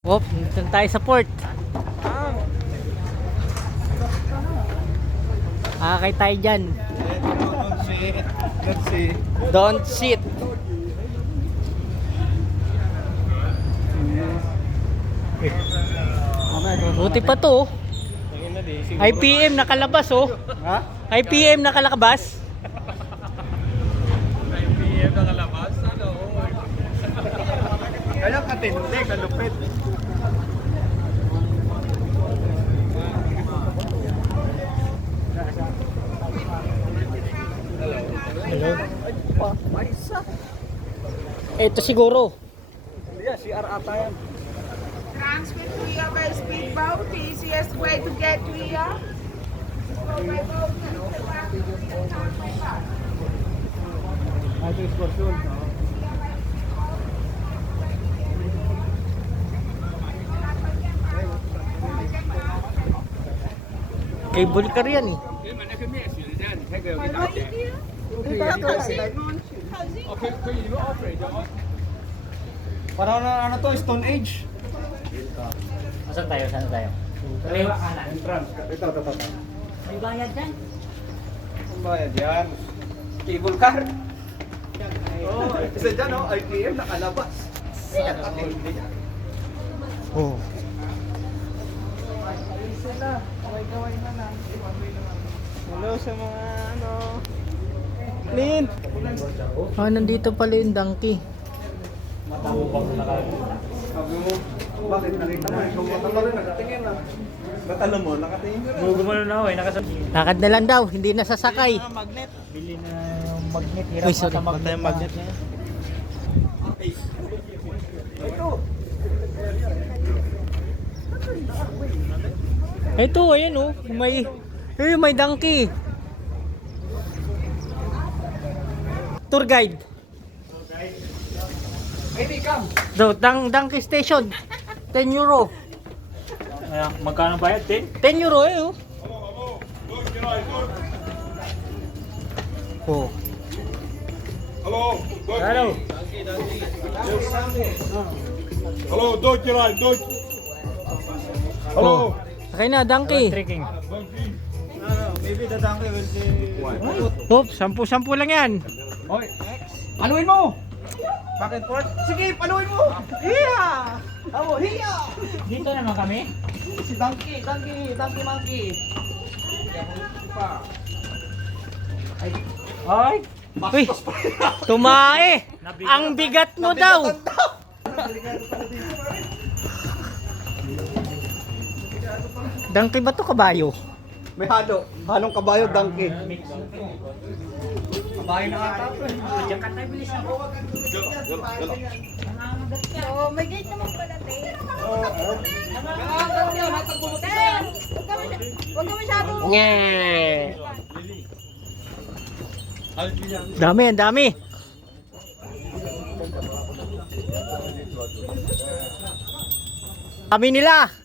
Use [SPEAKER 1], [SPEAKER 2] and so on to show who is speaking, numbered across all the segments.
[SPEAKER 1] Op, dito tayo sa port. Akay tayo dyan.
[SPEAKER 2] Don't see. Let's see.
[SPEAKER 1] Don't sit. Buti pa to. oh. IPM nakalabas oh.
[SPEAKER 2] Ha?
[SPEAKER 1] IPM nakalabas.
[SPEAKER 2] IPM nakalabas? Ano? Kaya katindi, kalupit.
[SPEAKER 1] Ito siguro.
[SPEAKER 2] Yeah, CR ata yan.
[SPEAKER 3] Transfer to here by speedboat, the easiest way to get to here. Go by boat,
[SPEAKER 2] Ito is Fortune.
[SPEAKER 1] Cable car yan eh.
[SPEAKER 2] Parang na ano to, Stone Age.
[SPEAKER 1] Saan tayo? Saan tayo? Kaliwa kanan.
[SPEAKER 2] Entrance. Ito, ito, ito.
[SPEAKER 1] May bayad dyan.
[SPEAKER 2] Ang bayad yan. Cable car. Oh, isa dyan oh, IPM nakalabas. Katindi.
[SPEAKER 1] Oh.
[SPEAKER 2] Hello sa mga ano. Clean.
[SPEAKER 1] Ah, nandito pala yung donkey.
[SPEAKER 2] Sabi mo, bakit nakita mo? Ikaw mata mo rin, nakatingin na. Ba't alam mo, nakatingin ka rin?
[SPEAKER 1] Gumano na ako eh, nakasabay. Lakad na lang daw, hindi na sasakay.
[SPEAKER 2] magnet.
[SPEAKER 1] Bili na magnet, hirap
[SPEAKER 2] Uy, sorry.
[SPEAKER 1] magnet.
[SPEAKER 2] Yung magnet na. Ito.
[SPEAKER 1] Ito, ayan oh, may, eh, may donkey. Tour guide.
[SPEAKER 2] Ay, di kam.
[SPEAKER 1] Do, dang, donkey station. 10 euro.
[SPEAKER 4] magkano bayad? 10?
[SPEAKER 1] 10 euro eh oh. Oh.
[SPEAKER 5] Hallo, Dodge.
[SPEAKER 1] Hello.
[SPEAKER 5] Hallo, Dodge line, Dodge. Hallo.
[SPEAKER 1] Oh. Sakay na, donkey.
[SPEAKER 4] Trekking.
[SPEAKER 2] Maybe the donkey will be...
[SPEAKER 1] Oops, sampu-sampu lang yan.
[SPEAKER 2] Hoy, paluin mo! Bakit port? Sige, paluin mo! Hiya! Amo, hiya!
[SPEAKER 1] Dito naman kami.
[SPEAKER 2] Si Donkey, Donkey, Donkey Monkey.
[SPEAKER 1] Ay. Uy, tumae. Ang bigat mo daw. Donkey ba to kabayo?
[SPEAKER 2] May halo. Halong kabayo, donkey. Kabayo na ata to eh.
[SPEAKER 3] Oh, may gate naman pala, te. Te, huwag ka masy- huwag ka masyadong...
[SPEAKER 1] Nye. Dami, ang dami. Kami nila.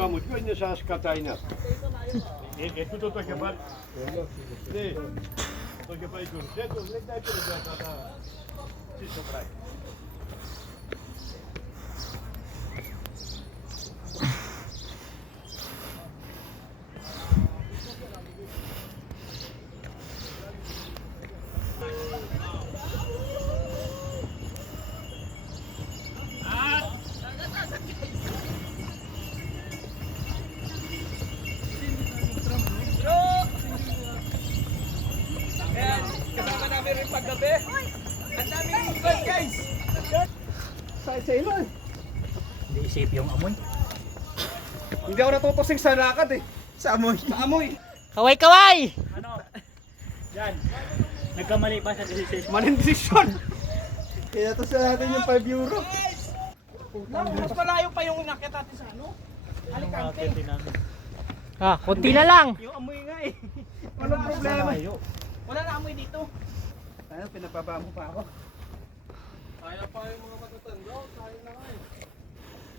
[SPEAKER 5] δικά μου, ποιο είναι σας καταϊνά. Εκεί το το είχε πάρει. Ναι, το είχε πάρει και ο Ρουσέτος,
[SPEAKER 2] λέει τα έπαιρε τα κατά. Τι στο πράγμα. Sa sa ilo eh.
[SPEAKER 1] Hindi safe yung amoy.
[SPEAKER 2] Hindi ako natutosing sa lakad eh. Sa amoy. Sa amoy.
[SPEAKER 1] Kaway kaway!
[SPEAKER 4] Ano? Yan. Nagkamali pa sa decision.
[SPEAKER 2] Maling desisyon. Kaya to sa natin yung 5 euro.
[SPEAKER 3] Mas malayo pa yung nakita natin sa ano? Alicante.
[SPEAKER 1] Ah, konti na lang.
[SPEAKER 2] Yung amoy nga eh. Walang problema.
[SPEAKER 3] Wala na amoy dito.
[SPEAKER 2] Ano, pinapaba mo pa ako.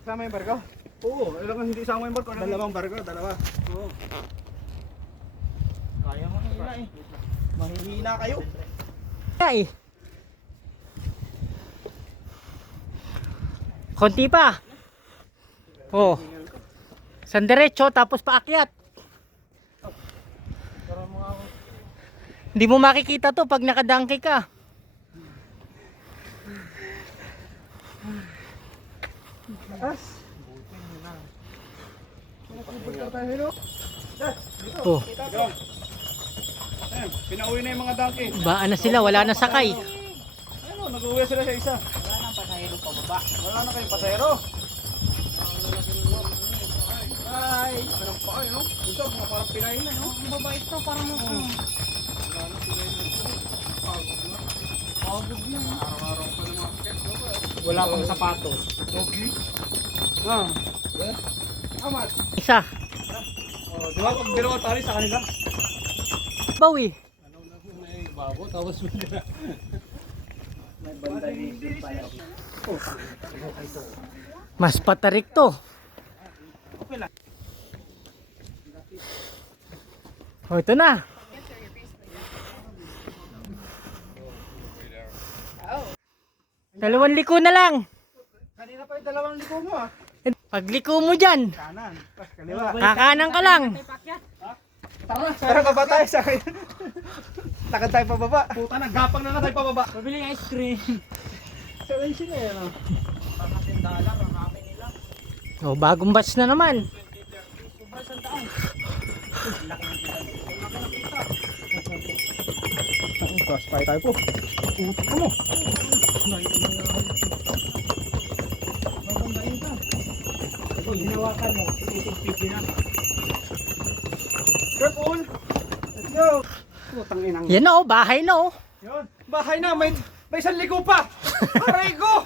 [SPEAKER 2] Sama yung barko? Oo, alam ko hindi sama yung barko. Dalawang barko, dalawa. Oo.
[SPEAKER 4] Kaya mo na eh.
[SPEAKER 2] Mahihina kayo.
[SPEAKER 1] Ay. Konti pa. Oh. San diretso tapos paakyat. Hindi mo makikita to pag nakadangke ka.
[SPEAKER 2] As.
[SPEAKER 1] Oh,
[SPEAKER 2] pinauwi na yung mga donkey.
[SPEAKER 1] baan na sila, wala na sakay.
[SPEAKER 2] Ano, nag-uwi sila sa isa. Wala nang pasahero pa baba. Wala na kayong pasahero. Ay, parang pa kayo, no? Ito, mga parang Pinay na, no? Ang mabait to, parang ano.
[SPEAKER 4] Wala pang sapatos.
[SPEAKER 2] Ah. Amat.
[SPEAKER 1] Isa.
[SPEAKER 2] Oh, di ba pag dalawa tali sa kanila?
[SPEAKER 1] Bawi. Mas patarik to. Oh, ito na. Dalawang liko na lang.
[SPEAKER 2] Kanina pa yung dalawang liko mo, ah.
[SPEAKER 1] Pagliko mo dyan,
[SPEAKER 2] Kanan, pas kaliwa.
[SPEAKER 1] kakanan ka lang.
[SPEAKER 2] Tara, tara baba tayo sa akin. Lakad tayo pababa. Puta, naggapang na na tayo pababa.
[SPEAKER 4] Pabili ice cream.
[SPEAKER 2] Sa racing na yan, ah.
[SPEAKER 1] Oh, bagong batch na naman.
[SPEAKER 2] Cross tayo tayo po. Puta ka mo.
[SPEAKER 4] Hinawakan mo. Itig-pigi na.
[SPEAKER 2] Careful. Let's go. Putang inang.
[SPEAKER 1] Yan na oh, bahay na oh.
[SPEAKER 2] Yun. Bahay na, may, may isang liko pa. Aray ko.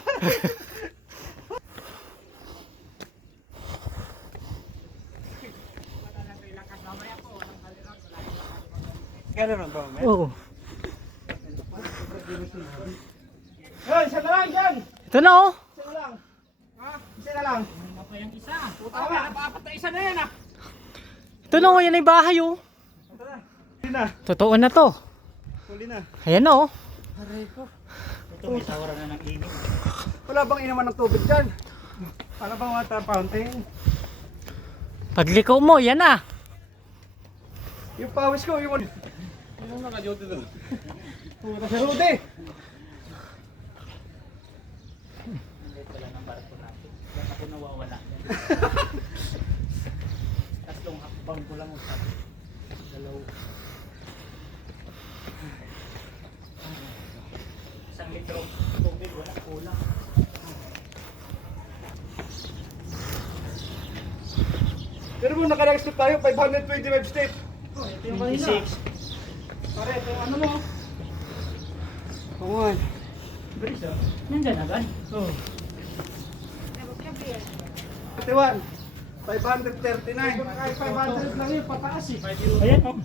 [SPEAKER 2] Gano'n ba, men? Yun, isa na lang, yan.
[SPEAKER 1] Ito na oh.
[SPEAKER 2] Isa na lang. Ha? Isa na lang. Puta ka, apat na isa na yan, ah.
[SPEAKER 1] Ito na oh, yan ay bahay oh.
[SPEAKER 2] Huli na.
[SPEAKER 1] Totoo na to.
[SPEAKER 2] Huli na.
[SPEAKER 1] Ayan na oh.
[SPEAKER 4] Ito may sawaran na ng init.
[SPEAKER 2] Wala bang inaman ng tubig dyan? Wala bang water fountain?
[SPEAKER 1] Pagliko mo, yan na.
[SPEAKER 2] Yung pawis ko, yung... Ano naka-duty doon? Puta si Rudy!
[SPEAKER 4] Hindi pala ng barko natin. Yan ako nawawala. Tatlong hakbang ko lang usap. Dalaw. Isang litro tubig, wala kulang.
[SPEAKER 2] Pero mo naka-next step tayo, 525 step. Oh, ito yung kanina.
[SPEAKER 4] 26.
[SPEAKER 2] Pare, ito yung ano mo.
[SPEAKER 4] Bilis ah. Nandyan agad.
[SPEAKER 2] Oh. 31. 539. Ay, 500 lang yun, pataas eh.
[SPEAKER 4] Ayan oh.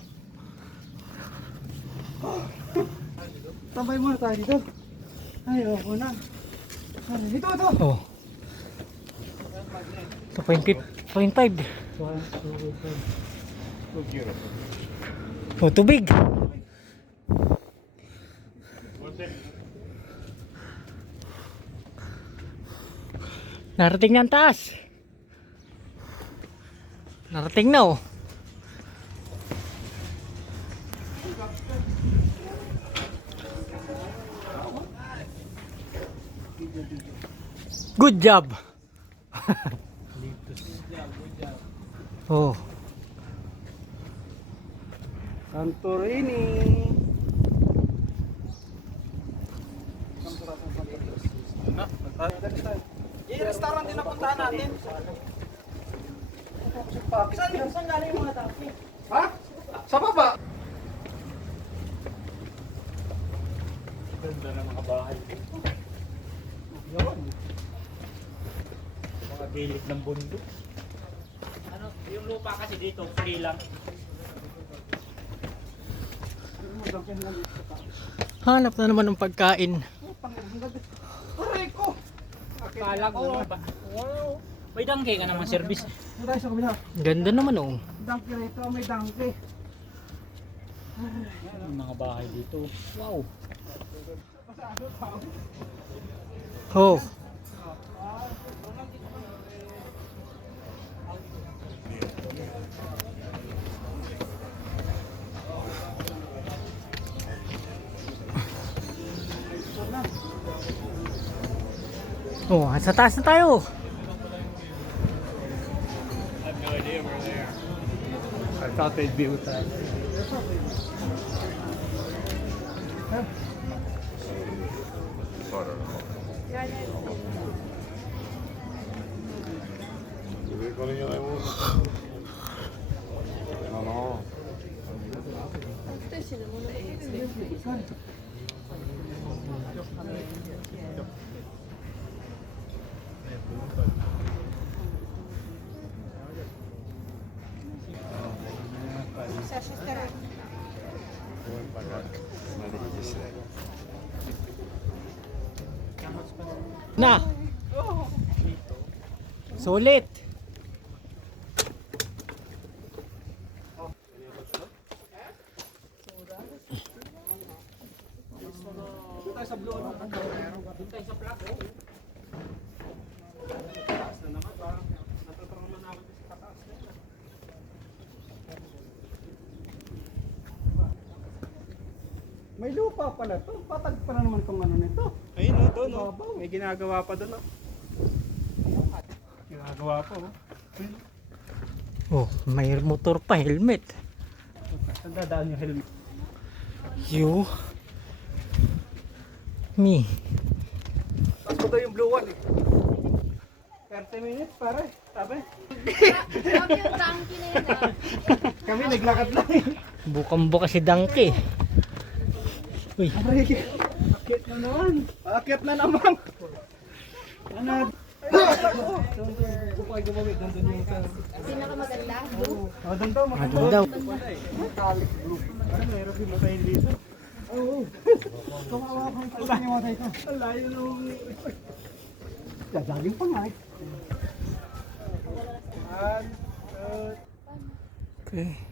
[SPEAKER 2] Tambay muna tayo dito. Ay, oo na. Ay, Ito, ito.
[SPEAKER 1] Oh. Ito, 0.5. Oh, tubig. Narating na taas. Narating na oh. Good job. oh.
[SPEAKER 2] Santorini. Napuntahan natin. Saan, saan galing yung mga tangke? Ha? Sa baba?
[SPEAKER 4] Ganda ng mga bahay.
[SPEAKER 2] Yun.
[SPEAKER 4] Mga gilid ng bundok. Ano, yung lupa kasi dito, free lang.
[SPEAKER 1] Hanap na naman ng pagkain.
[SPEAKER 2] Aray ko!
[SPEAKER 4] Kala ko ba? Wow. May dangke ka naman service.
[SPEAKER 2] Doon tayo sa kabila.
[SPEAKER 1] Ganda naman oh.
[SPEAKER 2] Donkey rito, may donkey.
[SPEAKER 4] Yung mga bahay dito. Wow.
[SPEAKER 1] Oh. Oh, sa taas na tayo.
[SPEAKER 2] thought they'd be with that. They'd be with that.
[SPEAKER 1] Na. Sulit.
[SPEAKER 2] Doon tayo sa blue, ano? Doon tayo sa oh. Taas na naman, parang natatarang naman ako sa kataas na yun. May lupa pala to. Patag pa na naman kung ano nito.
[SPEAKER 5] Ayun o, doon o.
[SPEAKER 2] Babaw. May ginagawa pa doon. Oh. Ginagawa pa. Oh.
[SPEAKER 1] Oh, may motor pa, helmet.
[SPEAKER 2] Saan dadaan yung helmet?
[SPEAKER 1] You. Me.
[SPEAKER 2] Tapos ko daw yung blue one eh. 30 minutes pare. Sabi.
[SPEAKER 3] Grabe yung donkey na yun ah.
[SPEAKER 2] Kami naglakad lang eh.
[SPEAKER 1] Bukang-buka si Donkey. Uy,
[SPEAKER 2] Aray, akit na naman. Akit na naman. Ano?
[SPEAKER 3] Pinakamaganda. Blue.
[SPEAKER 2] Oh, doon daw.
[SPEAKER 1] daw?
[SPEAKER 2] Metallic blue. Ano, meron yung matay dito. Oo. Kawawa kang pala yung matay ko. Ang layo nung... Dadaging pa nga eh.
[SPEAKER 1] Okay.